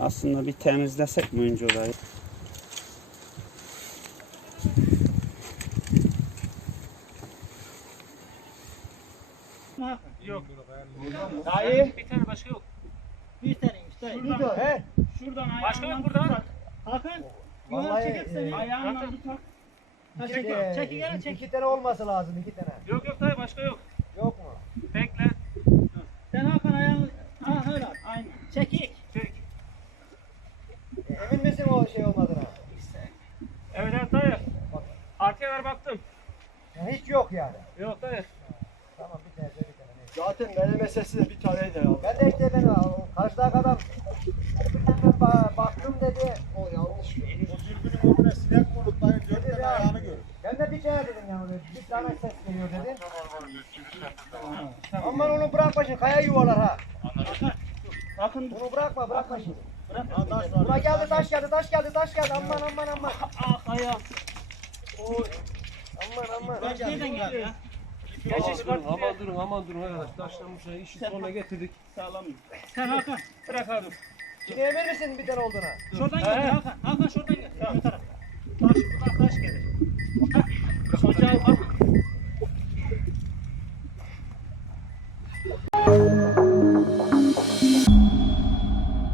Aslında bir temizlesek mi önce orayı? Yok. Dayı. Bir tane başka yok. Bir taneymiş dayı. Şurada. He. Şuradan Başka yok burada. Hakan. Vallahi, Yuvarlak çekip seni. e, Ayağından tut. Ha, İki, çek, çek, gel, iki, çek. iki tane olması lazım iki tane. Yok yok dayı başka yok. Yok mu? Arkaya ver baktım. Ya hiç yok yani. Yok dayı. Tamam bir tane bir tane. Zaten benim sesi de bir taneydi ya. Ben de işte ben karşıdaki adam ben ba- baktım dedi. O yanlış. O dürbünün önüne sinek vurup dayı dört tane ayağını görür. Ben de bir tane dedim yani bir tane ses geliyor dedi. Aman onu bırakma şimdi kaya yuvarlar ha. Hakan Onu bırakma bırakma şimdi. Ha taş var. Buna geldi taş geldi taş geldi taş geldi aman aman aman. ah ayağım. Aman aman. Baş nereden geldi ya? Geçiş çıkart. Aman durun aman durun arkadaş. Taşlanmışlar işi sonra getirdik. Sağlam. Sen Hakan. Bırak abi. Şimdi emin misin bir tane olduğuna? Şuradan gel Hakan. Hakan şuradan gel. Bu taraf. Taş, buradan taş gelir.